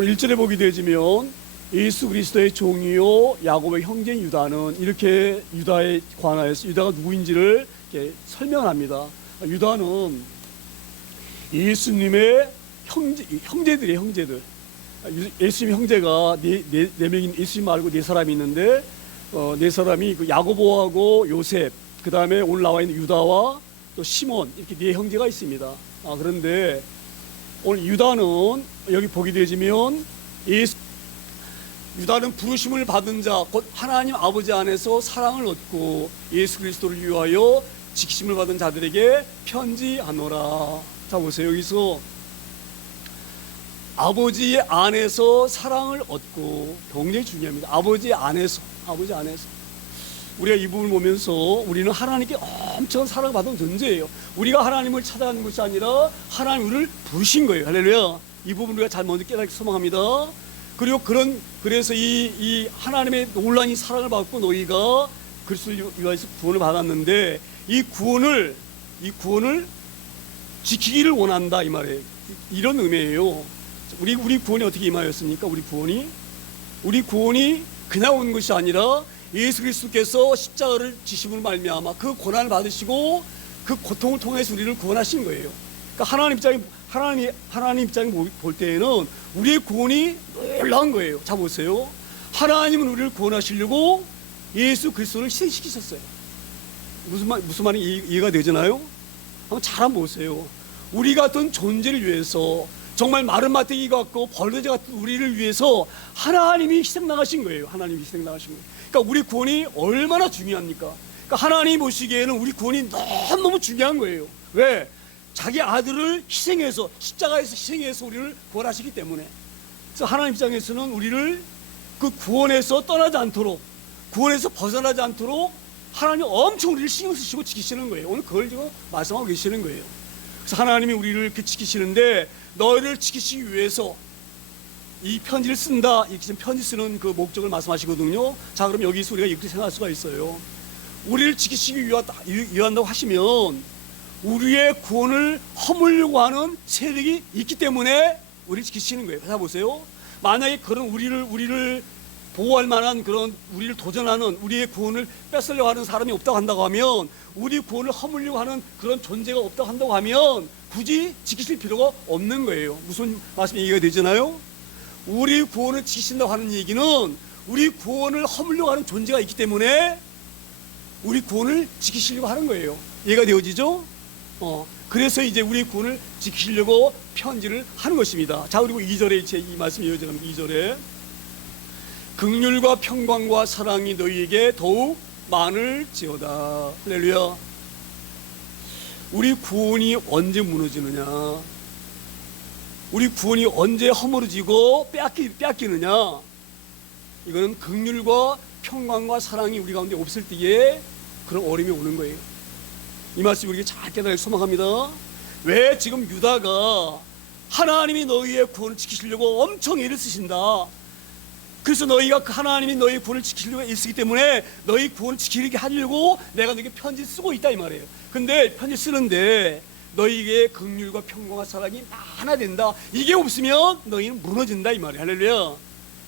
1절에 보게 되지면 예수 그리스도의 종이요 야곱의 형제인 유다는 이렇게 유다에 관하여서 유다가 누구인지를 이렇게 설명합니다. 유다는 예수님의 형제들이에요. 형제들. 예수님 형제가 네 명인, 예수님 말고 네 사람이 있는데 네 사람이 그 야고보하고 요셉, 그 다음에 오늘 나와 있는 유다와 또 시몬, 이렇게 네 형제가 있습니다. 그런데 오늘 유다는 여기 보게 되지면 유다는 부르심을 받은 자, 곧 하나님 아버지 안에서 사랑을 얻고 예수 그리스도를 위하여 지키심을 받은 자들에게 편지하노라. 자 보세요. 여기서 아버지 안에서 사랑을 얻고, 굉장히 중요합니다. 아버지 안에서. 우리가 이 부분을 보면서 우리는 하나님께 엄청 사랑을 받은 존재예요. 우리가 하나님을 찾아가는 것이 아니라 하나님 우리를 부르신 거예요. 할렐루야. 이 부분 우리가 잘 먼저 깨닫기 소망합니다. 그리고 그래서 이 하나님의 놀라운 사랑을 받고 너희가 그리스도를 위하여서 구원을 받았는데 이 구원을 지키기를 원한다 이 말이에요. 이런 의미예요. 우리 구원이 어떻게 임하였습니까? 우리 구원이 그냥 온 것이 아니라 예수 그리스도께서 십자가를 지심으로 말미암아 그 고난을 받으시고 그 고통을 통해서 우리를 구원하신 거예요. 그러니까 하나님 입장에 볼 때에는 우리의 구원이 놀라운 거예요. 자 보세요. 하나님은 우리를 구원하시려고 예수 그리스도를 희생시키셨어요. 무슨 말이 이해가 되잖아요? 한번 잘 한번 보세요. 우리 같은 존재를 위해서, 정말 마른 마태기 같고 벌레 같은 우리를 위해서 하나님이 희생 나가신 거예요. 그러니까 우리 구원이 얼마나 중요합니까? 그러니까 하나님이 보시기에는 우리 구원이 너무너무 중요한 거예요. 왜? 자기 아들을 희생해서, 십자가에서 희생해서 우리를 구원하시기 때문에. 그래서 하나님 입장에서는 우리를 그 구원에서 떠나지 않도록, 구원에서 벗어나지 않도록 하나님이 엄청 우리를 신경 쓰시고 지키시는 거예요. 오늘 그걸 지금 말씀하고 계시는 거예요. 그래서 하나님이 우리를 이렇게 지키시는데, 너희를 지키시기 위해서 이 편지를 쓴다. 이렇게 편지 쓰는 그 목적을 말씀하시거든요. 자, 그럼 여기서 우리가 이렇게 생각할 수가 있어요. 우리를 지키시기 위한다고 하시면 우리의 구원을 허물려고 하는 세력이 있기 때문에 우리를 지키시는 거예요. 자 보세요. 만약에 그런 우리를 보호할 만한, 그런 우리를 도전하는, 우리의 구원을 뺏으려고 하는 사람이 없다고 한다고 하면, 우리 구원을 허물려고 하는 그런 존재가 없다고 한다고 하면 굳이 지키실 필요가 없는 거예요. 무슨 말씀이 이해가 되잖아요? 우리 구원을 지키신다고 하는 얘기는 우리 구원을 허물려고 하는 존재가 있기 때문에 우리 구원을 지키시려고 하는 거예요. 이해가 되어지죠? 그래서 이제 우리 구원을 지키시려고 편지를 하는 것입니다. 자, 그리고 2절에 이 말씀이 이어져갑니다. 2절에 긍휼과 평강과 사랑이 너희에게 더욱 많을지어다. 할렐루야. 우리 구원이 언제 무너지느냐? 우리 구원이 언제 허물어지고 빼앗기느냐? 이거는 긍휼과 평강과 사랑이 우리 가운데 없을 때에 그런 어려움이 오는 거예요. 이 말씀 우리에게 잘 깨달을 소망합니다. 왜 지금 유다가 하나님이 너희의 구원을 지키시려고 엄청 애를 쓰신다. 그래서 너희가 하나님이 너희 구원을 지키려고 애쓰기 때문에 너희 구원을 지키게 하려고 내가 너에게 편지 쓰고 있다 이 말이에요. 근데 편지 쓰는데 너희에게 긍휼과 평강과 사랑이 많아야 된다. 이게 없으면 너희는 무너진다 이 말이에요. 할렐루야.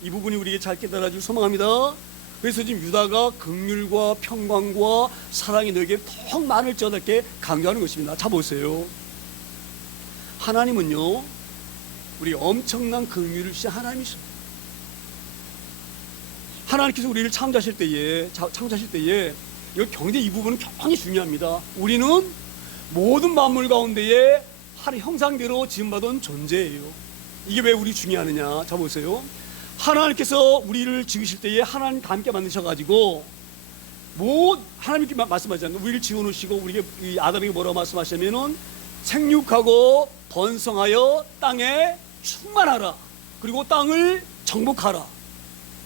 이 부분이 우리에게 잘 깨달아질 소망합니다. 그래서 지금 유다가 긍휼과 평강과 사랑이 너에게 더욱 많을지어다 이렇게 강조하는 것입니다. 자 보세요. 하나님은요, 우리 엄청난 긍휼을 주신 하나님이십니다. 하나님께서 우리를 창조하실 때에 이거 굉장히 이 부분은 굉장히 중요합니다. 우리는 모든 만물 가운데에 하나님 형상대로 지음받은 존재예요. 이게 왜 우리 중요하느냐? 자 보세요. 하나님께서 우리를 지으실 때에 하나님과 함께 만드셔가지고 하나님께 말씀하지 않나요? 우리를 지어놓으시고 우리에게 이 아담에게 뭐라고 말씀하시냐면은 생육하고 번성하여 땅에 충만하라. 그리고 땅을 정복하라.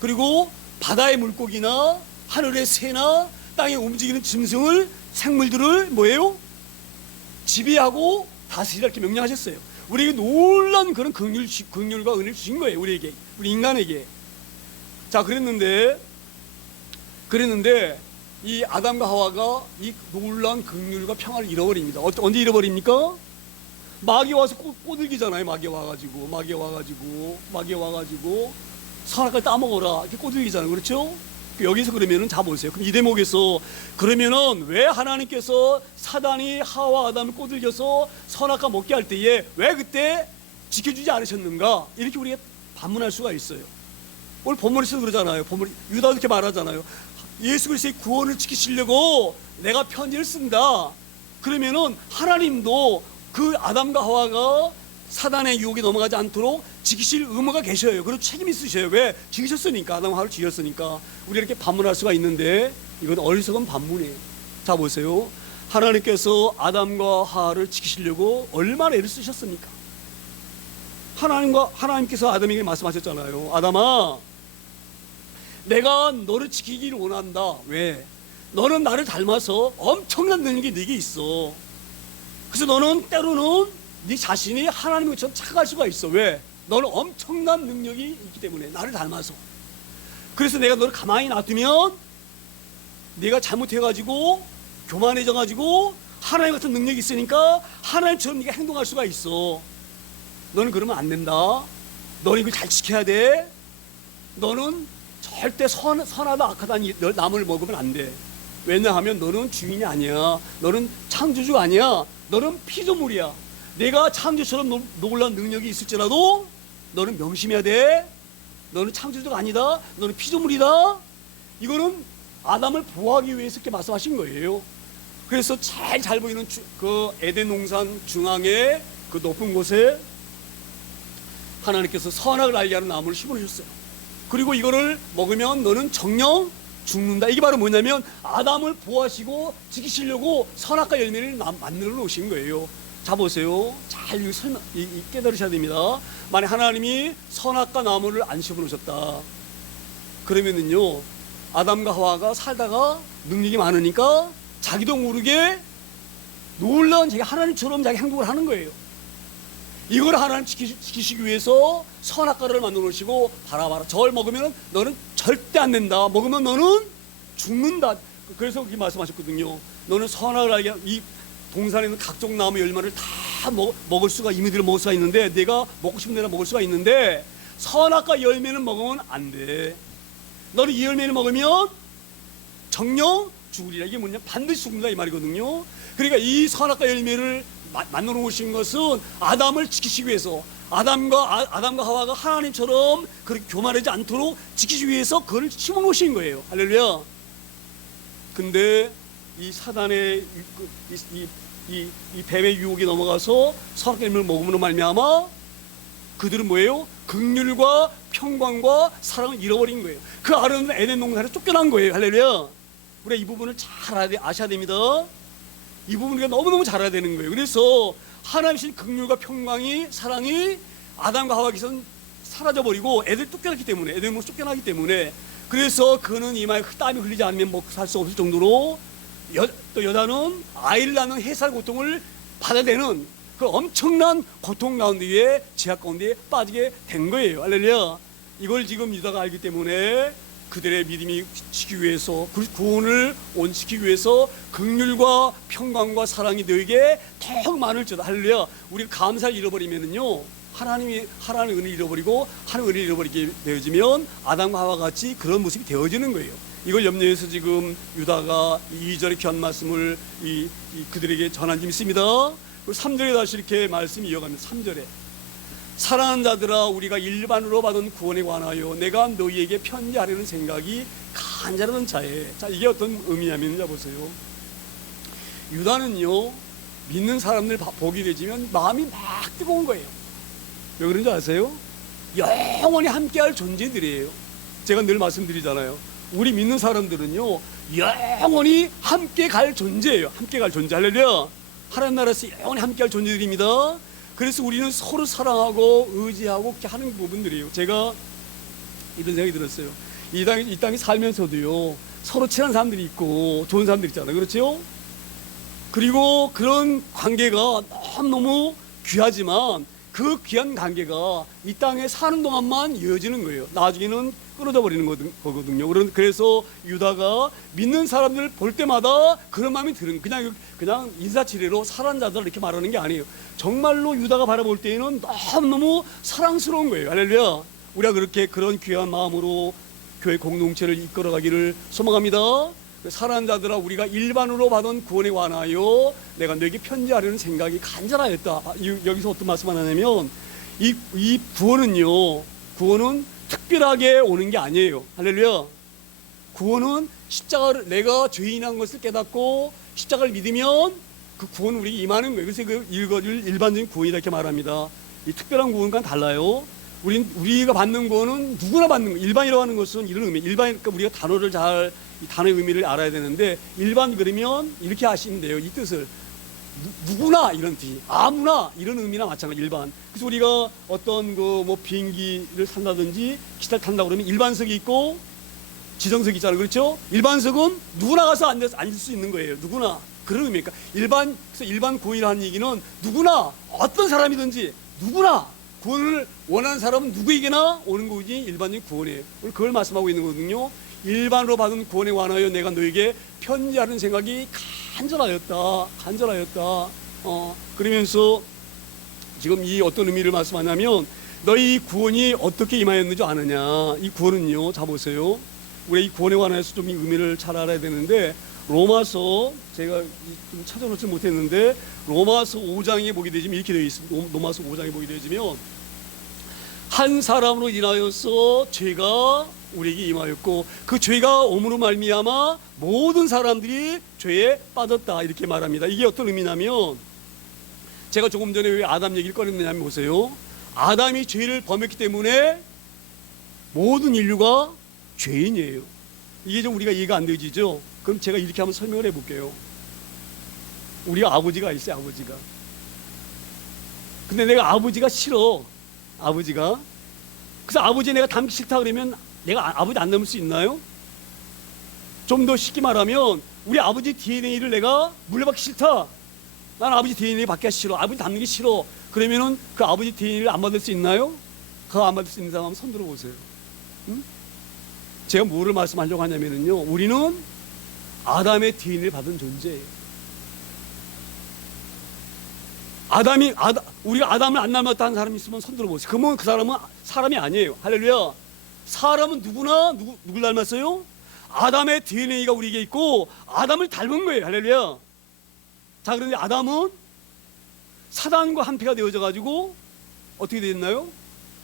그리고 바다의 물고기나 하늘의 새나 땅에 움직이는 짐승을, 생물들을 뭐예요? 지배하고 다스리라 이렇게 명령하셨어요. 우리에게 놀라운 그런 긍휼과 은혜를 주신 거예요. 우리 인간에게. 자, 그랬는데 이 아담과 하와가 이 놀라운 긍휼과 평화를 잃어버립니다. 언제 잃어버립니까? 마귀 와서 꼬들기잖아요. 마귀 와가지고 선악과를 따먹어라 이렇게 꼬들기잖아요. 그렇죠? 여기서 그러면은 자 보세요. 그럼 이 대목에서 그러면은 왜 하나님께서 사단이 하와 아담을 꼬들겨서 선악과 먹게 할 때에 왜 그때 지켜주지 않으셨는가? 이렇게 우리가 반문할 수가 있어요. 오늘 본문에서 그러잖아요. 본문 유다도 이렇게 말하잖아요. 예수 그리스도의 구원을 지키시려고 내가 편지를 쓴다. 그러면은 하나님도 그 아담과 하와가 사단의 유혹에 넘어가지 않도록 지키실 의무가 계셔요. 그리고 책임이 있으셔요. 왜? 지키셨으니까. 아담과 하와를 지켰으니까. 우리 이렇게 반문할 수가 있는데 이건 어리석은 반문이에요. 자 보세요. 하나님께서 아담과 하와를 지키시려고 얼마나 애를 쓰셨습니까? 하나님께서 아담에게 말씀하셨잖아요. 아담아, 내가 너를 지키기를 원한다. 왜? 너는 나를 닮아서 엄청난 능력이 네게 있어. 그래서 너는 때로는 네 자신이 하나님처럼 착각할 수가 있어. 왜? 너는 엄청난 능력이 있기 때문에 나를 닮아서. 그래서 내가 너를 가만히 놔두면 네가 잘못해가지고 교만해져가지고 하나님 같은 능력이 있으니까 하나님처럼 네가 행동할 수가 있어. 너는 그러면 안 된다. 너는 이걸 잘 지켜야 돼. 너는 절대 선하다 악하다 남을 먹으면 안 돼. 왜냐하면 너는 주인이 아니야. 너는 창조주가 아니야. 너는 피조물이야. 내가 창조처럼 놀라운 능력이 있을지라도 너는 명심해야 돼. 너는 창조주가 아니다. 너는 피조물이다. 이거는 아담을 보호하기 위해서 이렇게 말씀하신 거예요. 그래서 제일 잘 보이는 그 에덴 동산 중앙에 그 높은 곳에 하나님께서 선악을 알게 하는 나무를 심어주셨어요. 그리고 이거를 먹으면 너는 정령 죽는다. 이게 바로 뭐냐면 아담을 보호하시고 지키시려고 선악과 열매를 만들어 놓으신 거예요. 자 보세요. 잘 깨달으셔야 됩니다. 만약 하나님이 선악과 나무를 안 심어놓으셨다 그러면은요 아담과 하와가 살다가 능력이 많으니까 자기도 모르게 놀라운 자기 하나님처럼 자기 행동을 하는 거예요. 이걸 하나님 지키시기 위해서 선악과를 만들어 놓으시고 봐라 저걸 먹으면 너는 절대 안 된다. 먹으면 너는 죽는다. 그래서 그렇게 말씀하셨거든요. 너는 선악을 알게 이 동산에 있는 각종 나무 열매를 다 먹을 수가 이미들을 먹을 수가 있는데 내가 먹고 싶은 대로 먹을 수가 있는데 선악과 열매는 먹으면 안 돼. 너는 이 열매를 먹으면 정령 죽으리라. 이게 뭐냐? 반드시 죽는다 이 말이거든요. 그러니까 이 선악과 열매를 만들어 놓으신 것은 아담을 지키시기 위해서 아담과 하와가 하나님처럼 그렇게 교만하지 않도록 지키기 위해서 그걸 심어 놓으신 거예요. 할렐루야. 근데 이 사단의 이 뱀의 유혹에 넘어가서 선악과 열매를 먹음으로 말미암아 그들은 뭐예요? 긍휼과 평강과 사랑을 잃어버린 거예요. 그 아름다운 에덴 동산에 쫓겨난 거예요. 할렐루야. 우리가 이 부분을 잘 아셔야 됩니다. 이 부분을 우리가 너무너무 잘 알아야 되는 거예요. 그래서 하나님이신 긍휼과 평강이 사랑이 아담과 하와에게서는 사라져버리고 애들 쫓겨났기 때문에 에덴으로 쫓겨나기 때문에 그래서 그는 이마에 땀이 흘리지 않으면 먹고 살 수 없을 정도로 또 여자는 아이를 낳는 해살 고통을 받아야 되는 그 엄청난 고통 가운데에 제약 가운데에 빠지게 된 거예요. 할렐루야. 이걸 지금 유다가 알기 때문에 그들의 믿음이 지키기 위해서 구원을 온지키기 위해서 긍휼과 평강과 사랑이 너에게 더욱 많을지어다. 할렐루야. 우리가 감사를 잃어버리면은요 하나님의 은혜를 잃어버리고 하나님의 은혜를 잃어버리게 되어지면 아담과 하와 같이 그런 모습이 되어지는 거예요. 이걸 염려해서 지금 유다가 2절의 귀한 말씀을 그들에게 전한 점 있습니다. 3절에 다시 이렇게 말씀이 이어갑니다. 3절에 사랑하는 자들아 우리가 일반으로 받은 구원에 관하여 내가 너희에게 편지하려는 생각이 간절하던 자에 자 이게 어떤 의미냐면 자 보세요. 유다는요 믿는 사람들 보게 되지만 마음이 막 뜨거운 거예요. 왜 그런지 아세요? 영원히 함께할 존재들이에요. 제가 늘 말씀드리잖아요. 우리 믿는 사람들은요 영원히 함께 갈 존재예요. 함께 갈 존재. 할렐루야. 하나님 나라에서 영원히 함께할 존재들입니다. 그래서 우리는 서로 사랑하고 의지하고 그렇게 하는 부분들이에요. 제가 이런 생각이 들었어요. 이 땅에 살면서도요 서로 친한 사람들이 있고 좋은 사람들이 있잖아요. 그렇죠? 그리고 그런 관계가 너무너무 귀하지만 그 귀한 관계가 이 땅에 사는 동안만 이어지는 거예요. 나중에는 끊어져 버리는 거거든요. 그래서 유다가 믿는 사람들을 볼 때마다 그런 마음이 드는, 그냥 인사치레로 사랑하는 자들 이렇게 말하는 게 아니에요. 정말로 유다가 바라볼 때에는 너무너무 사랑스러운 거예요. 할렐루야. 우리가 그런 귀한 마음으로 교회 공동체를 이끌어가기를 소망합니다. 사랑하는 자들아, 우리가 일반으로 받은 구원에 관하여 내가 너에게 편지하려는 생각이 간절하였다. 여기서 어떤 말씀을 하냐면, 이 구원은 특별하게 오는 게 아니에요. 할렐루야. 구원은 십자가를, 내가 죄인한 것을 깨닫고 십자가를 믿으면 그 구원은 우리에게 임하는 거예요. 그래서 이거를 일반적인 구원이다 이렇게 말합니다. 이 특별한 구원과는 달라요. 우리가 받는 구원은 누구나 받는 거예요. 일반이라고 하는 것은 이런 의미, 그러니까 우리가 이 단어의 의미를 알아야 되는데, 일반 그러면 이렇게 하시면 돼요. 이 뜻을 누구나 이런 뜻, 아무나 이런 의미나 마찬가지. 일반. 그래서 우리가 어떤 비행기를 탄다든지 기차를 탄다 그러면 일반석이 있고 지정석이 있잖아요. 그렇죠? 일반석은 누구나 가서 앉을 수 있는 거예요. 누구나. 그런 의미니까 그래서 일반 구원이라는 얘기는 누구나, 어떤 사람이든지 누구나 구원을 원하는 사람은 누구에게나 오는 것이 일반적인 구원이에요. 오늘 그걸 말씀하고 있는 거거든요. 일반으로 받은 구원에 관하여 내가 너에게 편지하는 생각이 간절하였다. 그러면서 지금 이 어떤 의미를 말씀하냐면, 너희 구원이 어떻게 임하였는지 아느냐. 이 구원은요, 자 보세요. 우리 이 구원에 관해서 좀 이 의미를 잘 알아야 되는데, 로마서, 제가 좀 찾아놓지 못했는데 로마서 5장에 보게 되지면 이렇게 되어 있습니다. 로마서 5장에 보게 되지면, 한 사람으로 인하여서 죄가 우리에게 임하였고 그 죄가 오므로 말미암아 모든 사람들이 죄에 빠졌다 이렇게 말합니다. 이게 어떤 의미냐면, 제가 조금 전에 왜 아담 얘기를 꺼냈느냐면 보세요. 아담이 죄를 범했기 때문에 모든 인류가 죄인이에요. 이게 좀 우리가 이해가 안 되지죠? 그럼 제가 이렇게 한번 설명을 해볼게요. 우리가 아버지가 있어요. 아버지가. 근데 내가 아버지가 싫어. 아버지가. 그래서 아버지 내가 닮기 싫다 그러면 내가 아버지 안 닮을 수 있나요? 좀 더 쉽게 말하면, 우리 아버지 DNA를 내가 물려받기 싫다. 난 아버지 DNA 받기가 싫어. 아버지 닮는 게 싫어. 그러면은 그 아버지 DNA를 안 받을 수 있나요? 그거 안 받을 수 있는 사람 손 들어보세요. 응? 제가 뭐를 말씀하려고 하냐면요, 우리는 아담의 DNA를 받은 존재예요. 우리가 아담을 안 닮았다는 사람이 있으면 손 들어보세요. 그러면 그 사람은 사람이 아니에요. 할렐루야. 사람은 누구나 누굴 닮았어요? 아담의 DNA가 우리에게 있고 아담을 닮은 거예요. 할렐루야. 자, 그런데 아담은 사단과 한패가 되어져 가지고 어떻게 됐나요?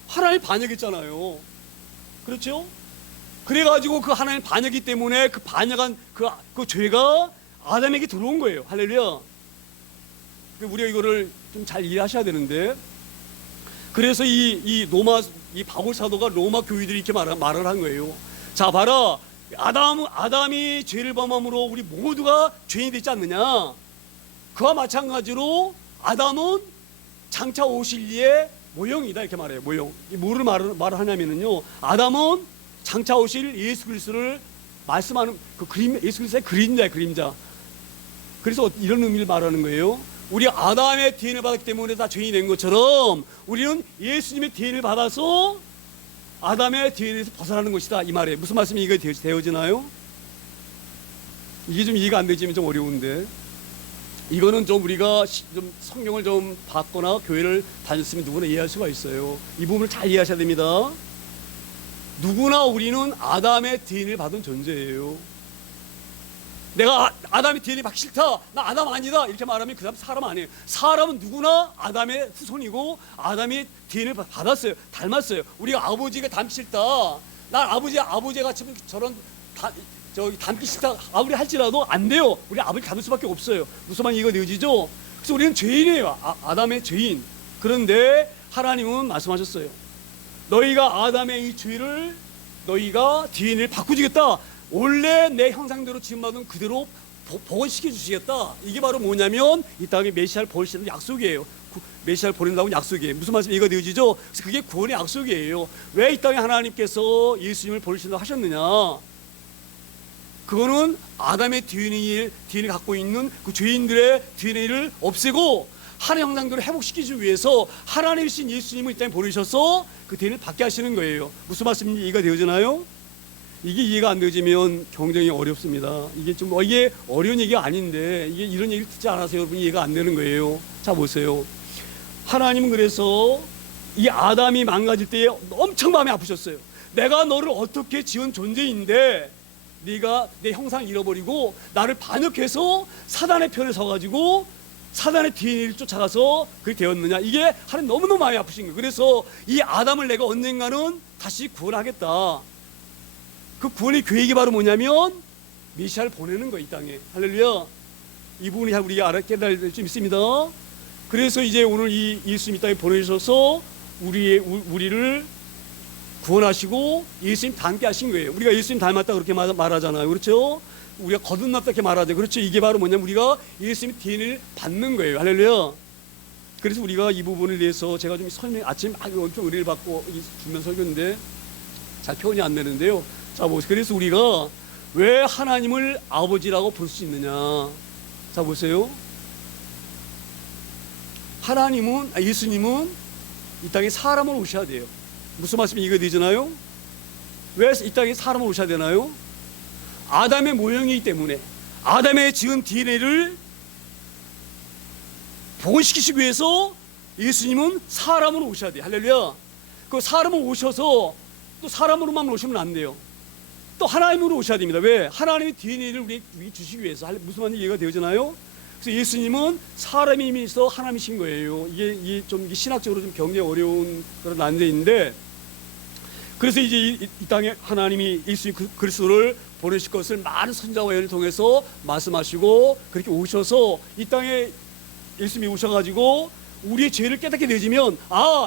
하나님 반역했잖아요. 그렇죠? 그래가지고 그 하나님 반역이 때문에 그 반역한 그 죄가 아담에게 들어온 거예요. 할렐루야. 우리가 이거를 좀 잘 이해하셔야 되는데, 그래서 이 바울 사도가 로마 교회들이 이렇게 말을 한 거예요. 자, 봐라. 아담이 죄를 범함으로 우리 모두가 죄인이 되지 않느냐. 그와 마찬가지로 아담은 장차 오실 이의 모형이다 이렇게 말해요. 모형. 뭐를 말을 하냐면요, 아담은 장차 오실 예수 그리스도를 말씀하는 그 예수 그리스도의 그림자. 그래서 이런 의미를 말하는 거예요. 우리 아담의 DNA를 받았기 때문에 다 죄인이 된 것처럼 우리는 예수님의 DNA를 받아서 아담의 DNA에서 벗어나는 것이다 이 말이에요. 무슨 말씀이 이게 되어지나요? 이게 좀 이해가 안 되지만 좀 어려운데, 이거는 좀 우리가 좀 성경을 좀 봤거나 교회를 다녔으면 누구나 이해할 수가 있어요. 이 부분을 잘 이해하셔야 됩니다. 누구나 우리는 아담의 DNA를 받은 존재예요. 내가 아담의 DNA 받기 싫다, 나 아담 아니다 이렇게 말하면 그 사람 사람 아니에요. 사람은 누구나 아담의 후손이고 아담의 DNA를 받았어요. 닮았어요. 우리가 아버지가 닮기 싫다, 난 아버지 같이 저런 닮기 싫다 아무리 할지라도 안 돼요. 우리 아버지 닮을 수밖에 없어요. 무슨 말인지 이거 되어지죠? 그래서 우리는 죄인이에요. 아담의 죄인. 그런데 하나님은 말씀하셨어요. 너희가 아담의 이 죄를 너희가 DNA를 바꾸주겠다. 원래 내 형상대로 지음받은 그대로 복원시켜 주시겠다. 이게 바로 뭐냐면 이 땅에 메시아를 보내시는 약속이에요. 메시아를 보낸다고 약속이에요. 무슨 말씀이 이거 되어지죠? 그래서 그게 구원의 약속이에요. 왜 이 땅에 하나님께서 예수님을 보내신다고 하셨느냐? 그거는 아담의 DNA 갖고 있는 그 죄인들의 DNA를 없애고 하나님 형상대로 회복시키기 위해서 하나님이신 예수님을 이 땅에 보내셔서 그 대를 받게 하시는 거예요. 무슨 말씀인지 이해가 되어지나요? 이게 이해가 안 되어지면 굉장히 어렵습니다. 이게 어려운 얘기가 아닌데 이게 이런 얘기를 듣지 않아서 여러분 이해가 안 되는 거예요. 자 보세요. 하나님은 그래서 이 아담이 망가질 때에 엄청 마음이 아프셨어요. 내가 너를 어떻게 지은 존재인데 네가 내 형상을 잃어버리고 나를 반역해서 사단의 편에 서가지고 사단의 DNA를 쫓아가서 그렇게 되었느냐. 이게 하나님 너무너무 마음이 아프신 거예요. 그래서 이 아담을 내가 언젠가는 다시 구원하겠다. 그 구원의 계획이 바로 뭐냐면 메시아를 보내는 거예요. 이 땅에. 할렐루야. 이 부분이 우리가 깨달을 수 있습니다. 그래서 이제 오늘 이 예수님 이 땅에 보내셔서 우리를 구원하시고 예수님 닮게 하신 거예요. 우리가 예수님 닮았다 그렇게 말하잖아요. 그렇죠? 우리가 거듭났다 이렇게 말하죠. 그렇죠? 이게 바로 뭐냐면 우리가 예수님의 DNA를 받는 거예요. 할렐루야. 그래서 우리가 이 부분을 위해서 제가 좀 아침 엄청 의뢰를 받고 주면 설교인데 잘 표현이 안 되는데요. 자, 보세요. 그래서 우리가 왜 하나님을 아버지라고 볼 수 있느냐. 자, 보세요. 예수님은 이 땅에 사람으로 오셔야 돼요. 무슨 말씀이 이거 되잖아요? 왜 이 땅에 사람으로 오셔야 되나요? 아담의 모형이기 때문에 아담의 지은 DNA를 복원시키시기 위해서 예수님은 사람으로 오셔야 돼요. 할렐루야. 그 사람으로 오셔서 또 사람으로만 오시면 안 돼요. 또 하나님으로 오셔야 됩니다. 왜? 하나님의 DNA를 우리 주시기 위해서. 무슨 말인지 이해가 되어지나요? 그래서 예수님은 사람이면서 하나님이신 거예요. 이게 좀 신학적으로 좀 굉장히 어려운 그런 난제인데, 그래서 이제 이 땅에 하나님이 예수님 그리스도를 보내실 것을 많은 선지자와 예언을 통해서 말씀하시고 그렇게 오셔서 이 땅에 예수님이 오셔가지고 우리의 죄를 깨닫게 되지면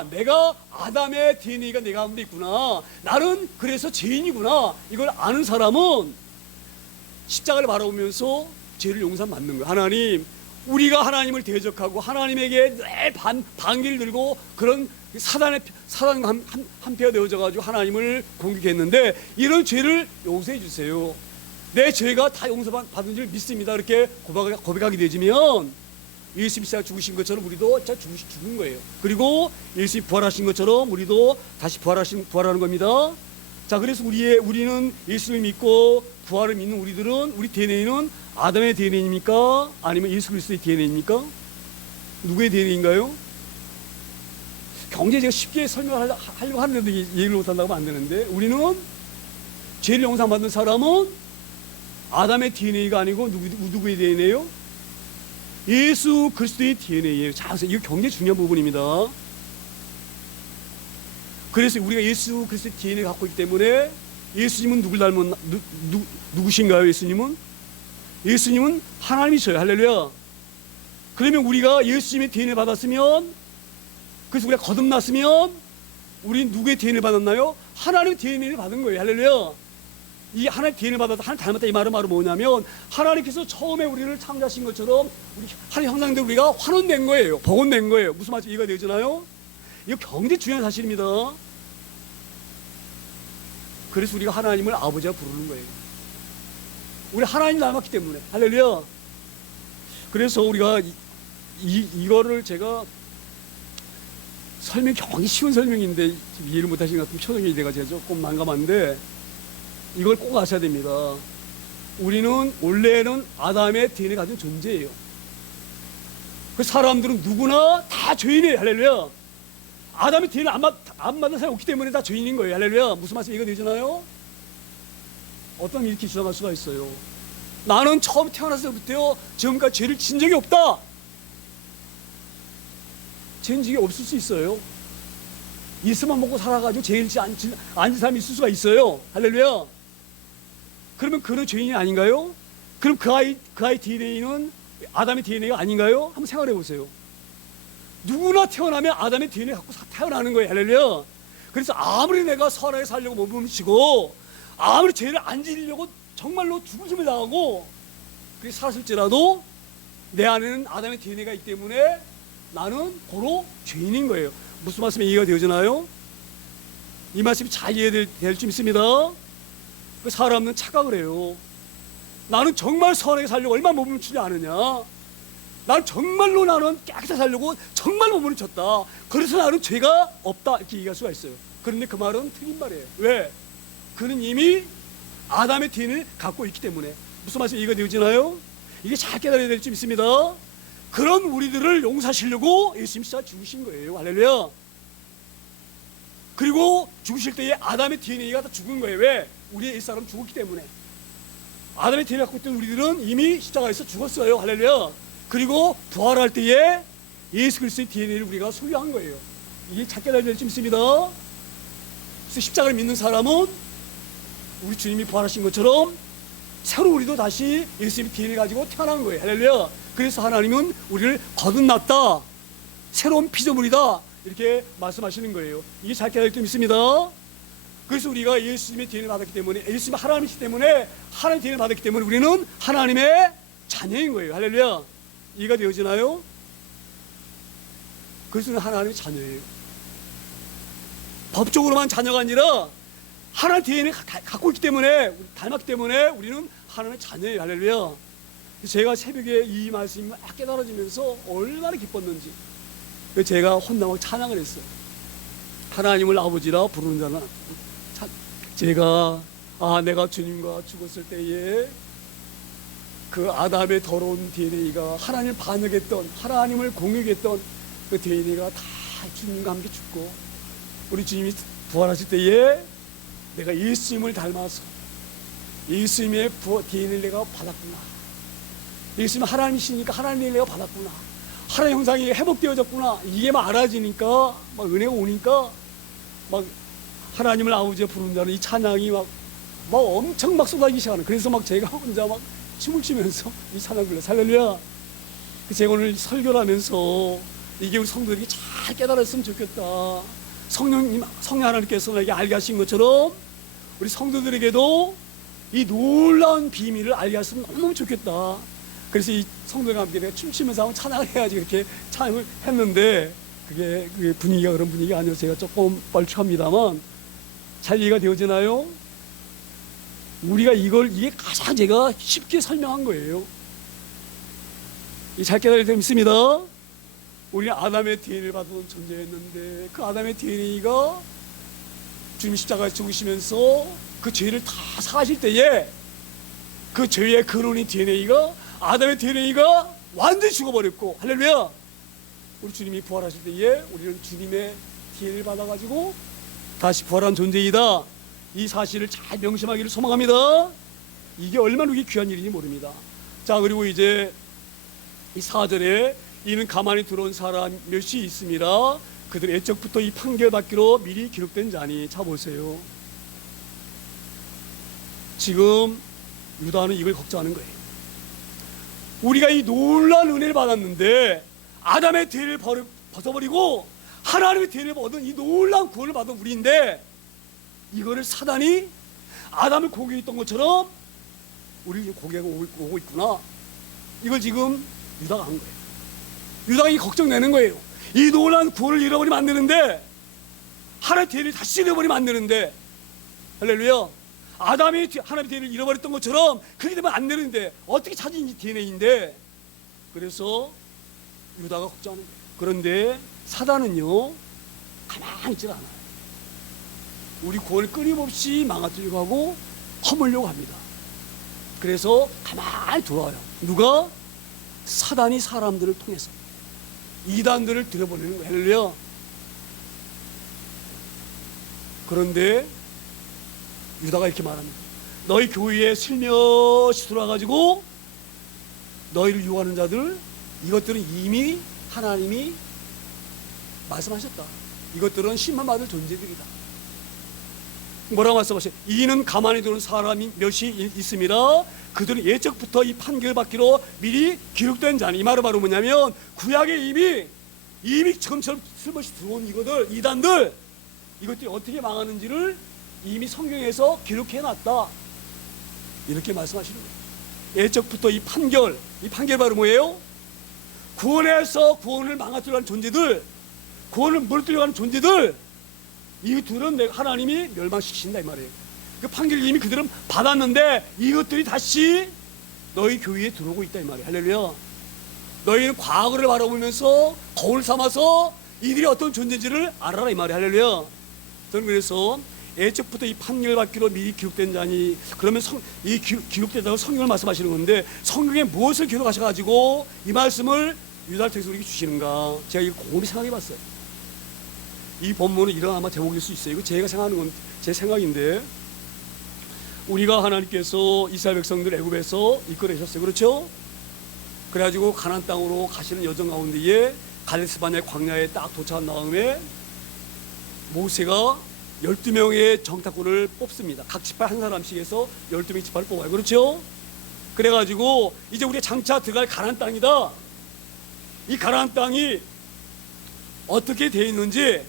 내가 아담의 DNA가 내 가운데 있구나. 나는 그래서 죄인이구나. 이걸 아는 사람은 십자가를 바라보면서 죄를 용서받는 거예요. 하나님, 우리가 하나님을 대적하고 하나님에게 늘 반기를 들고 그런 사단과 한패가 되어져가지고 하나님을 공격했는데 이런 죄를 용서해 주세요. 내 죄가 다 용서받은 줄 믿습니다. 이렇게 고백하게 되지면 예수님이 죽으신 것처럼 우리도 진짜 죽은 거예요. 그리고 예수님이 부활하신 것처럼 우리도 다시 부활하는 겁니다. 자, 그래서 우리는 예수를 믿고 부활을 믿는 우리 DNA는 아담의 DNA입니까? 아니면 예수 그리스도의 DNA입니까? 누구의 DNA인가요? 굉장히 제가 쉽게 설명하려고 하는데도 이해를 못한다고 하면 안 되는데, 우리는 죄를 용서받는 사람은 아담의 DNA가 아니고 누구의 DNA예요? 예수 그리스도의 DNA예요. 자, 이거 굉장히 중요한 부분입니다. 그래서 우리가 예수 그리스도의 DNA를 갖고 있기 때문에 예수님은 누구신가요? 예수님은 하나님이셔요. 할렐루야. 그러면 우리가 예수님의 DNA를 받았으면, 그래서 우리가 거듭났으면 우리는 누구의 DNA를 받았나요? 하나님의 DNA를 받은 거예요. 할렐루야. 이 하나님의 DNA를 받아서 하나님 닮았다, 이 말은 바로 뭐냐면 하나님께서 처음에 우리를 창조하신 것처럼 우리 하나님 형상대로 우리가 환원된 거예요. 복원된 거예요. 무슨 말인지 이해가 되잖아요. 이거 굉장히 중요한 사실입니다. 그래서 우리가 하나님을 아버지라 부르는 거예요. 우리 하나님 닮았기 때문에. 할렐루야. 그래서 우리가 이거를 제가 굉장히 쉬운 설명인데 이해를 못하시는 것 같으면 초등이 내가 제가 조금 난감한데 이걸 꼭 아셔야 됩니다. 우리는 원래는 아담의 DNA를 가진 존재예요. 그 사람들은 누구나 다 죄인이에요. 할렐루야. 아담의 DNA를 안 받은 사람이 없기 때문에 다 죄인인 거예요. 할렐루야. 무슨 말씀 이해가 되잖아요? 어떤 이렇게 주장할 수가 있어요. 나는 처음 태어났을 때부터 지금까지 죄를 진 적이 없다. 죄인 적이 없을 수 있어요. 예수만 먹고 살아가지고 죄를 진 사람이 있을 수가 있어요. 할렐루야. 그러면 그런 죄인이 아닌가요? 그럼 그 아이 DNA는 아담의 DNA가 아닌가요? 한번 생각해 보세요. 누구나 태어나면 아담의 DNA 갖고 태어나는 거예요. 할렐루야. 그래서 아무리 내가 선하게 살려고 몸부림치고 아무리 죄를 안 지으려고 정말로 죽을 힘을 다하고 그렇게 살았을지라도 내 안에는 아담의 DNA가 있기 때문에 나는 고로 죄인인 거예요. 무슨 말씀이 이해가 되어지나요? 이 말씀이 잘 이해될 수 있습니다. 그 사람은 착각을 해요. 나는 정말 선하게 살려고 얼마나 몸부림치지 않느냐. 정말로 나는 깨끗하게 살려고 정말 몸을 쳤다. 그래서 나는 죄가 없다. 이렇게 얘기할 수가 있어요. 그런데 그 말은 틀린 말이에요. 왜? 그는 이미 아담의 DNA를 갖고 있기 때문에. 무슨 말씀이 이해가 되어지나요? 이게 잘 깨달아야 될 점 있습니다. 그런 우리들을 용서하시려고 예수님이 진짜 죽으신 거예요. 할렐루야. 그리고 죽으실 때에 아담의 DNA가 다 죽은 거예요. 왜? 우리의 옛사람 죽었기 때문에. 아담의 DNA를 갖고 있던 우리들은 이미 십자가에서 죽었어요. 할렐루야. 그리고 부활할 때에 예수 그리스도의 DNA를 우리가 소유한 거예요. 이게 잘 깨달아야 될 점 있습니다. 그래서 십자가를 믿는 사람은 우리 주님이 부활하신 것처럼 새로 우리도 다시 예수님의 DNA를 가지고 태어난 거예요. 할렐루야. 그래서 하나님은 우리를 거듭났다, 새로운 피조물이다, 이렇게 말씀하시는 거예요. 이게 잘 깨달을 점 있습니다. 그래서 우리가 예수님의 DNA를 받았기 때문에, 예수님이 하나님이시기 때문에, 하나님의 DNA를 받았기 때문에 우리는 하나님의 자녀인 거예요. 할렐루야. 이해가 되어지나요? 그래서 우리는 하나님의 자녀예요. 법적으로만 자녀가 아니라 하나님의 DNA를 갖고 있기 때문에, 닮았기 때문에 우리는 하나님의 자녀예요. 할렐루야. 제가 새벽에 이 말씀이 막 깨달아지면서 얼마나 기뻤는지, 제가 혼나고 찬양을 했어요. 하나님을 아버지라 부르는 자는, 제가 내가 주님과 죽었을 때에 그 아담의 더러운 DNA가 하나님을 반역했던, 하나님을 공격했던 그 DNA가 다 주님과 함께 죽고, 우리 주님이 부활하실 때에 내가 예수님을 닮아서 예수님의 DNA를 내가 받았구나. 예수님은 하나님이시니까 하나님의 내가 받았구나. 하나님의 형상이 회복되어졌구나. 이게 막 알아지니까, 막 은혜가 오니까, 막 하나님을 아버지에 부르는 자는 이 찬양이 막 엄청 막 쏟아지기 시작하는. 그래서 막 제가 혼자 막 춤을 추면서 이 찬양 불러. 할렐루야. 제가 오늘 설교를 하면서 이게 우리 성도들이 잘 깨달았으면 좋겠다. 성령 하나님께서 나에게 알게 하신 것처럼 우리 성도들에게도 이 놀라운 비밀을 알게 했으면 너무 좋겠다. 그래서 이 성도들과 함께 내가 춤추면서 한번 찬양을 해야지, 그렇게 찬양을 했는데, 그게 분위기가 그런 분위기가 아니어서 제가 조금 뻘쭘합니다만, 잘 이해가 되어지나요? 우리가 이게 가장 제가 쉽게 설명한 거예요. 잘 깨달을 점 있습니다. 우리는 아담의 DNA를 받은 존재였는데, 그 아담의 DNA가 주님 십자가에 죽으시면서 그 죄를 다 사하실 때에 그 죄의 근원인 DNA가, 아담의 DNA가 완전히 죽어버렸고, 할렐루야. 우리 주님이 부활하실 때에 우리는 주님의 DNA를 받아가지고 다시 부활한 존재이다, 이 사실을 잘 명심하기를 소망합니다. 이게 얼마나 귀한 일인지 모릅니다. 자, 그리고 이제 이 4절에 이는 가만히 들어온 사람 몇이 있음이라 그들 애적부터 이 판결받기로 미리 기록된 자니. 자, 보세요. 지금 유다는 이걸 걱정하는 거예요. 우리가 이 놀라운 은혜를 받았는데, 아담의 DNA를 벗어버리고 하나님의 DNA를 얻은 이 놀라운 구원을 받은 우리인데, 이거를 사단이 아담을 공격했던 것처럼 우리 고개가 오고 있구나. 이걸 지금 유다가 한 거예요. 유다가 이 걱정내는 거예요. 이 놀라운 구원을 잃어버리면 안 되는데, 하나님의 DNA를 다시 잃어버리면 안 되는데, 할렐루야. 아담이 하나님의 DNA를 잃어버렸던 것처럼 그렇게 되면 안 되는데, 어떻게 찾은 이 DNA인데, 그래서 유다가 걱정하는 거예요. 그런데 사단은요, 가만히 있질 않아요. 우리 구원을 끊임없이 망가뜨리려고 하고 허물려고 합니다. 그래서 가만히 돌아와요. 누가? 사단이 사람들을 통해서 이단들을 들여보내는 거예요. 할렐루야. 그런데 유다가 이렇게 말합니다. 너희 교회에 슬며시 들어와가지고 너희를 유혹하는 자들, 이것들은 이미 하나님이 말씀하셨다. 이것들은 심판 받을 존재들이다. 뭐라고 말씀하세요? 이는 가만히 두는 사람이 몇이 있음이라 그들은 예적부터 이 판결받기로 미리 기록된 자니. 이 말은 바로 뭐냐면, 구약에 이미 지금처럼 슬며시 들어온 이것들, 이단들, 이것들이 어떻게 망하는지를 이미 성경에서 기록해놨다, 이렇게 말씀하시는 거예요. 예적부터 이 판결 바로 뭐예요? 구원에서 구원을 망가뜨려가는 존재들, 구원을 무너뜨려가는 존재들, 이들은 내가 하나님이 멸망시킨다, 이 말이에요. 그 판결을 이미 그들은 받았는데 이것들이 다시 너희 교회에 들어오고 있다, 이 말이에요. 할렐루야. 너희는 과거를 바라보면서 거울 삼아서 이들이 어떤 존재인지를 알아라 이 말이 할렐루야. 저는 그래서 애초부터 이 판결받기로 미리 기록된 자니 그러면 기록되다고 성경을 말씀하시는 건데 성경에 무엇을 기록하셔가지고 이 말씀을 유다를 통해서 우리에게 주시는가 제가 이거 곰곰이 생각해 봤어요. 이 본문은 이런 아마 대목일 수 있어요. 이거 제가 생각하는 건 제 생각인데 우리가 하나님께서 이스라엘 백성들 애굽에서 이끌어내셨어요. 그렇죠? 그래가지고 가나안 땅으로 가시는 여정 가운데에 가데스 바네 광야에 딱 도착한 다음에 모세가 12명의 정탐꾼을 뽑습니다. 각 지파 한 사람씩 해서 12명의 지파를 뽑아요. 그렇죠? 그래가지고 이제 우리가 장차 들어갈 가나안 땅이다. 이 가나안 땅이 어떻게 되어 있는지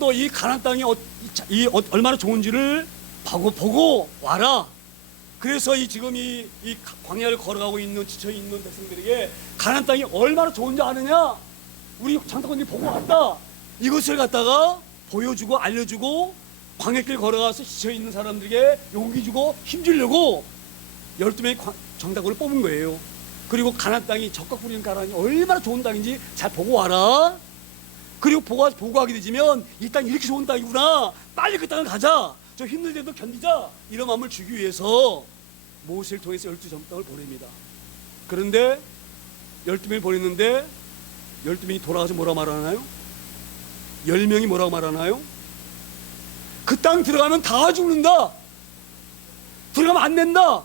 또 이 가나안 땅이 얼마나 좋은지를 보고 와라. 그래서 지금 이 광야를 걸어가고 있는 지쳐있는 백성들에게 가나안 땅이 얼마나 좋은지 아느냐? 우리 장탐꾼들이 보고 왔다. 이것을 갖다가 보여주고 알려주고 광야길 걸어가서 지쳐있는 사람들에게 용기 주고 힘주려고 12명의 정탐꾼을 뽑은 거예요. 그리고 가나안 땅이 적각 부리는 가나안이 얼마나 좋은 땅인지 잘 보고 와라. 그리고 보고하게 되지면 이 땅이 이렇게 좋은 땅이구나. 빨리 그 땅을 가자. 좀 힘들게도 견디자. 이런 마음을 주기 위해서 모세를 통해서 12정탐꾼을 보냅니다. 그런데 12명이 보냈는데 12명이 돌아가서 뭐라고 말하나요? 10명이 뭐라고 말하나요? 그 땅 들어가면 다 죽는다. 들어가면 안 된다.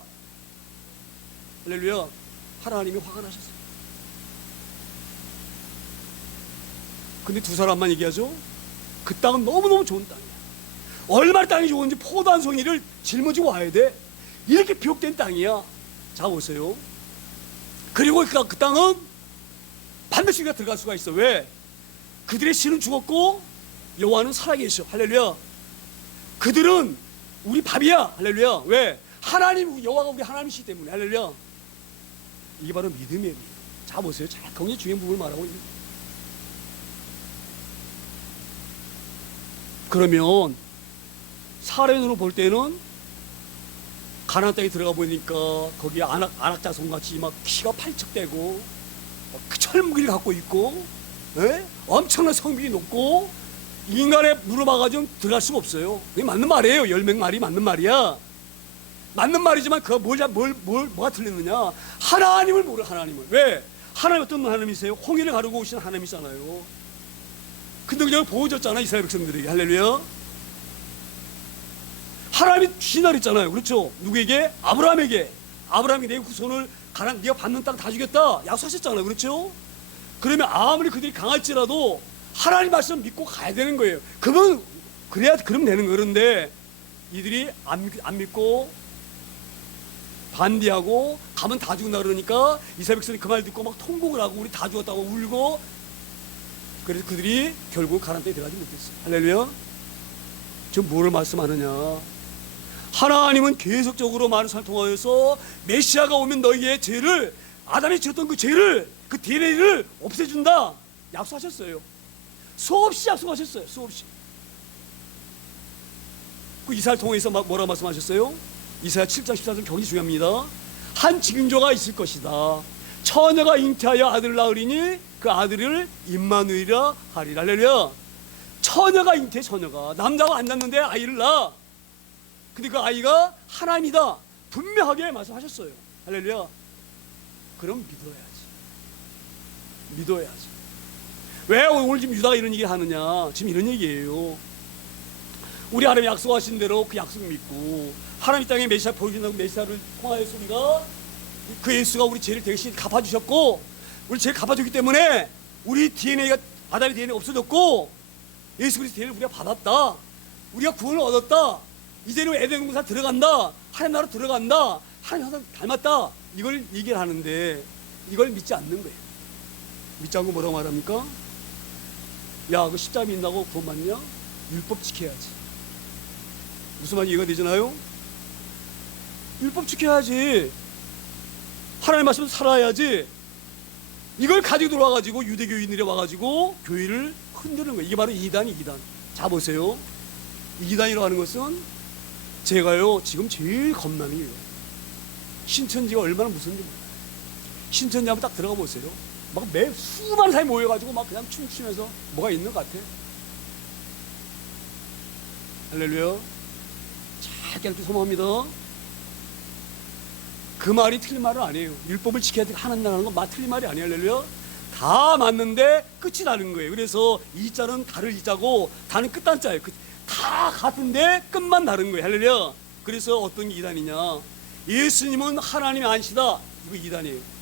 할렐루야. 하나님이 화가 나셨어요. 근데 두 사람만 얘기하죠. 그 땅은 너무너무 좋은 땅이야. 얼마나 땅이 좋은지 포도 한 송이를 짊어지고 와야 돼. 이렇게 비옥된 땅이야. 자 보세요. 그리고 그 땅은 반드시 우리가 들어갈 수가 있어. 왜? 그들의 신은 죽었고 여호와는 살아계셔. 할렐루야. 그들은 우리 밥이야. 할렐루야. 왜? 하나님 여호와가 우리 하나님이시기 때문에. 할렐루야. 이게 바로 믿음이에요. 자 보세요. 자 굉장히 중요한 부분을 말하고 있는. 그러면 사례로 볼 때는 가나안 땅에 들어가 보니까 거기에 안악자손 같이 막 키가 팔척대고 철무기를 갖고 있고, 에? 엄청난 성벽이 높고 인간의 무릎아가지고 들어갈 수가 없어요. 그게 맞는 말이에요. 10명 말이 맞는 말이야. 맞는 말이지만 그가 뭐가 틀렸느냐? 하나님을 모르. 하나님을. 왜? 하나님 어떤 하나님이세요? 홍해를 가르고 오신 하나님이잖아요. 근데 그냥 보여줬잖아 이스라엘 백성들에게. 할렐루야. 하나님이 주신다 그랬잖아요. 그렇죠? 누구에게? 아브라함에게. 아브라함이 내 후손을 네가 받는 땅 다 주겠다 약속하셨잖아요. 그렇죠? 그러면 아무리 그들이 강할지라도 하나님 말씀 믿고 가야 되는 거예요. 그러면 되는 거예요. 그런데 이들이 안 믿고 반대하고 가면 다 죽는다 그러니까 이스라엘 백성이 그 말 듣고 막 통곡을 하고 우리 다 죽었다고 울고, 그래서 그들이 결국 가나안 땅에 들어가지 못했어요. 할렐루야. 지금 뭐를 말씀하느냐? 하나님은 계속적으로 많은 사람을 통하여서 메시아가 오면 너희의 죄를, 아담이 지었던 그 죄를, 그 DNA를 없애준다 약속하셨어요. 수없이 약속하셨어요. 수없이. 그 이사야를 통해서 뭐라고 말씀하셨어요? 이사야 7장 14절 굉장히 중요합니다. 한 징조가 있을 것이다. 처녀가 잉태하여 아들을 낳으리니 그 아들을 임마누엘이라 하리라. 할렐루야. 처녀가 잉태, 처녀가 남자가 안 낳는데 아이를 낳아. 근데 그 아이가 하나님이다 분명하게 말씀하셨어요. 할렐루야. 그럼 믿어야지. 왜 오늘 지금 유다가 이런 얘기를 하느냐? 지금 이런 얘기예요. 우리 하나님 약속하신 대로 그 약속 믿고 하나님 땅에 메시아 보여준다고 메시아를 통하여서 우리가 그 예수가 우리 죄를 대신 갚아주셨고, 우리 죄를 갚아줬기 때문에 우리 DNA가, 아담의 DNA가 없어졌고 예수 그리스도 DNA를 우리가 받았다. 우리가 구원을 얻었다. 이제는 에덴 동산 들어간다. 하나님 나라 들어간다. 하나님 항상 닮았다. 이걸 얘기를 하는데 이걸 믿지 않는 거예요. 믿지 않고 뭐라고 말합니까? 야, 그 십자가 믿는다고 구원 받냐? 율법 지켜야지. 무슨 말이 이해가 되잖아요? 율법 지켜야지. 하나님 말씀을 살아야지. 이걸 가지고 들어와가지고 유대교인들이 와가지고 교회를 흔드는 거예요. 이게 바로 이단이. 자 보세요. 이단이라고 하는 것은 제가요 지금 제일 겁나는 게요, 신천지가 얼마나 무서운지 몰라요. 신천지 한번 딱 들어가 보세요. 막 수많은 사람이 모여가지고 막 그냥 춤추면서 뭐가 있는 것 같아? 할렐루야. 잘 깨닫기 소망합니다. 그 말이 틀린 말은 아니에요. 율법을 지켜야 하는다는 건 틀린 말이 아니에요. 할렐루야. 다 맞는데 끝이 다른 거예요. 그래서 이자는 다를 이자고 다는 끝단자예요. 다 같은데 끝만 다른 거예요. 할렐루야. 그래서 어떤 게 이단이냐? 예수님은 하나님이 아니시다. 이거 이단이에요.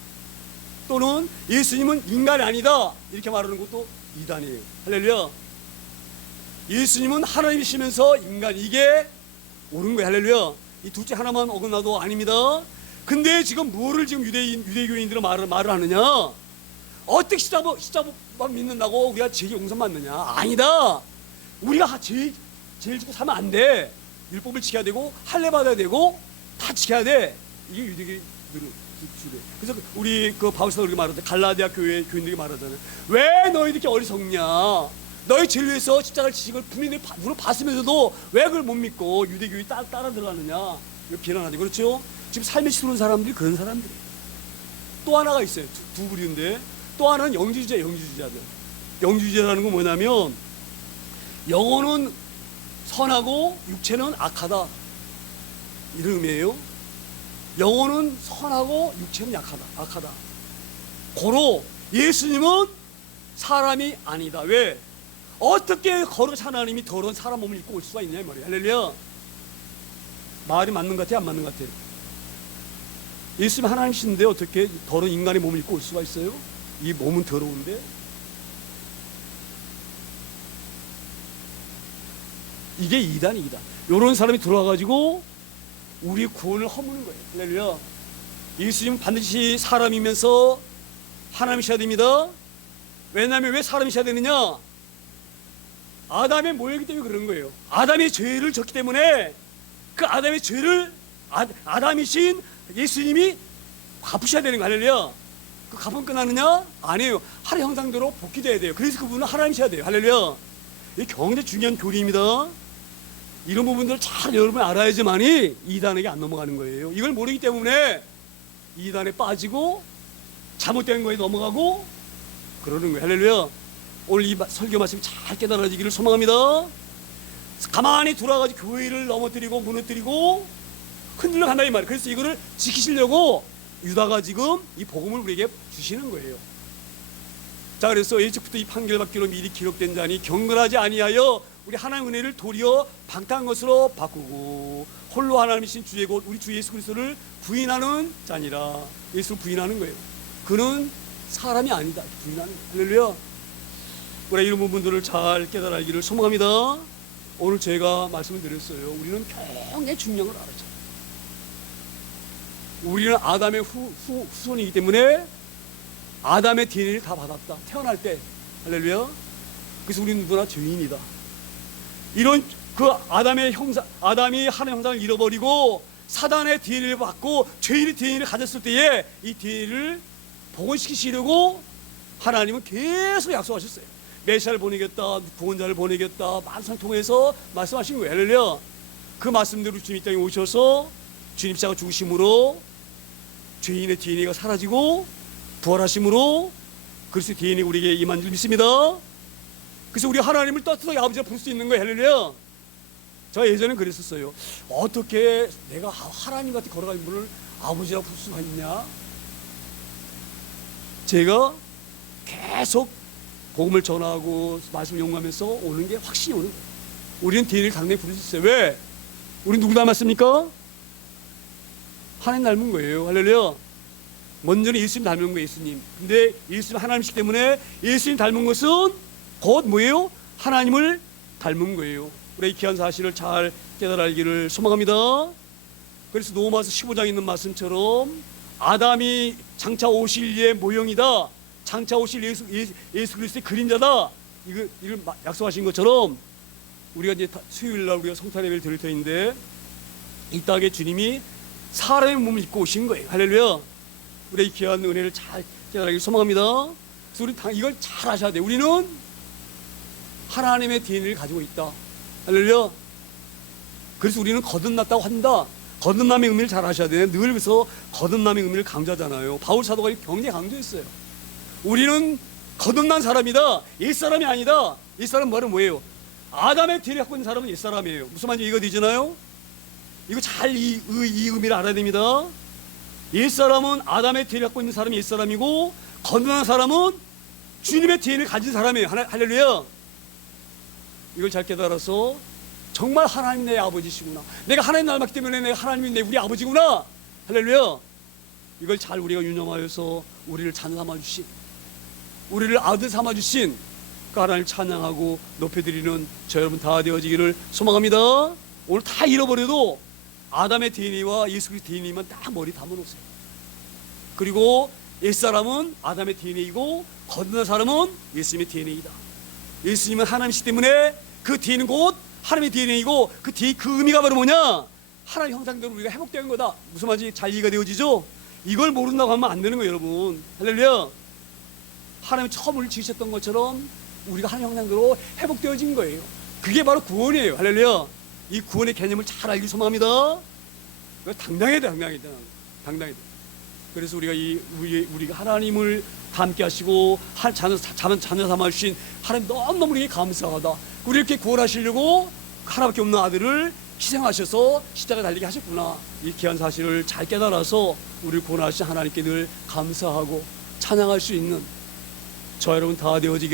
또는 예수님은 인간이 아니다. 이렇게 말하는 것도 이단이에요. 할렐루야. 예수님은 하나님이시면서 인간, 이게 옳은 거예요. 할렐루야. 이 둘째 하나만 어긋나도 아닙니다. 근데 지금 뭐를 지금 유대교인들은 말을 하느냐? 어떻게 십자가만 믿는다고 우리가 죄 용서 받느냐? 아니다. 우리가 제일 죽고 살면 안 돼. 율법을 지켜야 되고 할례 받아야 되고 다 지켜야 돼. 이게 유대교인들은 주대. 그래서 우리 그 바울사도 그렇게 말하잖아요. 갈라디아 교회 교인들이 말하잖아요. 왜 너희들 이렇게 어리석냐? 너희 죄를 위해서 십자가를 지식을 분명히 눈으로 봤으면서도 왜 그걸 못 믿고 유대교에 따라 들어가느냐? 이거 비난하죠. 그렇죠? 지금 삶에 치르는 사람들이 그런 사람들이에요. 또 하나가 있어요. 두 부류인데, 또 하나는 영주주의자들. 영주주의자라는 건 뭐냐면 영혼은 선하고 육체는 악하다, 이런 의미예요. 영혼은 선하고 육체는 악하다. 고로 예수님은 사람이 아니다. 왜? 어떻게 거룩한 하나님이 더러운 사람 몸을 입고 올 수가 있냐 이 말이에요. 할렐루야. 말이 맞는 것 같아요? 안 맞는 것 같아요? 예수님 하나님이신데 어떻게 더러운 인간의 몸을 입고 올 수가 있어요? 이 몸은 더러운데. 이게 이단이다. 이런 사람이 들어와가지고 우리 구원을 허무는 거예요. 할렐루야. 예수님은 반드시 사람이면서 하나님이셔야 됩니다. 왜냐하면 왜 사람이셔야 되느냐? 아담의 모형이기 때문에 그런 거예요. 아담의 죄를 졌기 때문에 그 아담의 죄를 아담이신 예수님이 갚으셔야 되는 거. 할렐루야. 그 갚으면 끝나느냐? 아니에요. 하나님 형상대로 복귀돼야 돼요. 그래서 그분은 하나님이셔야 돼요. 할렐루야. 이게 굉장히 중요한 교리입니다. 이런 부분들을 잘 여러분이 알아야지만이 이단에게 안 넘어가는 거예요. 이걸 모르기 때문에 이단에 빠지고 잘못된 거에 넘어가고 그러는 거예요. 할렐루야. 오늘 이 설교 말씀 잘 깨달아지기를 소망합니다. 가만히 돌아가지고 교회를 넘어뜨리고 무너뜨리고 흔들려 간다 이 말이에요. 그래서 이거를 지키시려고 유다가 지금 이 복음을 우리에게 주시는 거예요. 자, 그래서 일찍부터 이 판결받기로 미리 기록된 자니 경건하지 아니하여 우리 하나님의 은혜를 도리어 방탕한 것으로 바꾸고 홀로 하나님이신 주의 곧 우리 주 예수 그리스도를 부인하는 자니라. 예수를 부인하는 거예요. 그는 사람이 아니다. 부인하는 거예요. 할렐루야. 우리 이런 부분들을 잘 깨달아기를 소망합니다. 오늘 제가 말씀을 드렸어요. 우리는 굉장히 중요한 걸 알았죠. 우리는 아담의 후손이기 때문에 아담의 DNA를 다 받았다. 태어날 때. 할렐루야. 그래서 우리는 누구나 죄인이다. 이런 그 아담이 하나님의 형상을 잃어버리고 사단의 DNA를 받고 죄인의 DNA를 가졌을 때에 이 DNA를 복원시키시려고 하나님은 계속 약속하셨어요. 메시아를 보내겠다, 구원자를 보내겠다, 만상 통해서 말씀하신 거예요. 할렐루야. 그 말씀대로 주님 이 땅에 오셔서 주님 십자가 죽으심으로 죄인의 DNA가 사라지고 부활하심으로 그리스도의 DNA가 우리에게 임한 줄 믿습니다. 그래서 우리 하나님을 떳떳하게 아버지라 부를 수 있는 거예요. 할렐루야. 제가 예전에 그랬었어요. 어떻게 내가 하나님 같이 걸어가는 분을 아버지라 부를 수가 있냐? 제가 계속 복음을 전하고 말씀을 연구하면서 오는 게 확신이 오는 거예요. 우리는 DNA를 당연히 부를 수 있어요. 왜? 우리 누구 닮았습니까? 하나님 닮은 거예요. 할렐루야. 먼저는 예수님 닮은 거예요. 예수님. 근데 예수님 하나님이시기 때문에 예수님 닮은 것은 곧 뭐예요? 하나님을 닮은 거예요. 우리 이 귀한 사실을 잘 깨달아 알기를 소망합니다. 그래서 로마서 15장에 있는 말씀처럼 아담이 장차 오실 이의 모형이다. 장차 오실 예수 그리스도의 그림자다. 이걸 약속하신 것처럼 우리가 이제 수요일 날 우리가 성탄 예배를 드릴 터인데 이 땅에 주님이 사람의 몸을 입고 오신 거예요. 할렐루야. 우리 이 귀한 은혜를 잘 깨달아 소망합니다. 그래서 우리 이걸 잘 아셔야 돼요. 우리는 하나님의 DNA를 가지고 있다. 할렐루야. 그래서 우리는 거듭났다고 한다. 거듭남의 의미를 잘 아셔야 돼요. 늘 그래서 거듭남의 의미를 강조하잖아요. 바울 사도가 굉장히 강조했어요. 우리는 거듭난 사람이다. 옛사람이 아니다. 옛사람 말은 뭐예요? 아담의 뒤를 갖고 있는 사람은 옛사람이에요. 무슨 말인지 이해가 되잖아요. 이거 잘 이 의미를 알아야 됩니다. 옛사람은 아담의 뒤를 갖고 있는 사람이 옛사람이고, 거듭난 사람은 주님의 뒤를 가진 사람이에요. 할렐루야. 이걸 잘 깨달아서 정말 하나님 내 아버지시구나, 내가 하나님 닮았기 때문에 내가 하나님이 내 우리 아버지구나, 할렐루야. 이걸 잘 우리가 유념하여서 우리를 자녀 삼아주신, 우리를 아들 삼아주신 그 하나님을 찬양하고 높여드리는 저 여러분 다 되어지기를 소망합니다. 오늘 다 잃어버려도 아담의 DNA와 예수 그리스도 DNA만 딱 머리 담아놓으세요. 그리고 옛사람은 아담의 DNA이고 거듭난 사람은 예수님의 DNA이다. 예수님은 하나님이시기 때문에 그 DNA는 곧 하나님의 DNA이고, 그 의미가 바로 뭐냐? 하나님 형상대로 우리가 회복되는 거다. 무슨 말인지 잘 이해가 되어지죠? 이걸 모른다고 하면 안 되는 거예요, 여러분. 할렐루야. 하나님이 처음 우리를 지으셨던 것처럼 우리가 하나님 형상대로 회복되어진 거예요. 그게 바로 구원이에요. 할렐루야. 이 구원의 개념을 잘 알기 소망합니다. 당당해야 돼, 당당해야 돼, 당당해야 돼. 그래서 우리가 하나님을 함께 하시고 자녀 삼아 주신 하나님 너무너무 우리에게 감사하다. 우리 이렇게 구원하시려고 하나밖에 없는 아들을 희생하셔서 십자가에 달리게 하셨구나. 이 귀한 사실을 잘 깨달아서 우리를 구원하신 하나님께 늘 감사하고 찬양할 수 있는 저 여러분 다 되어지기를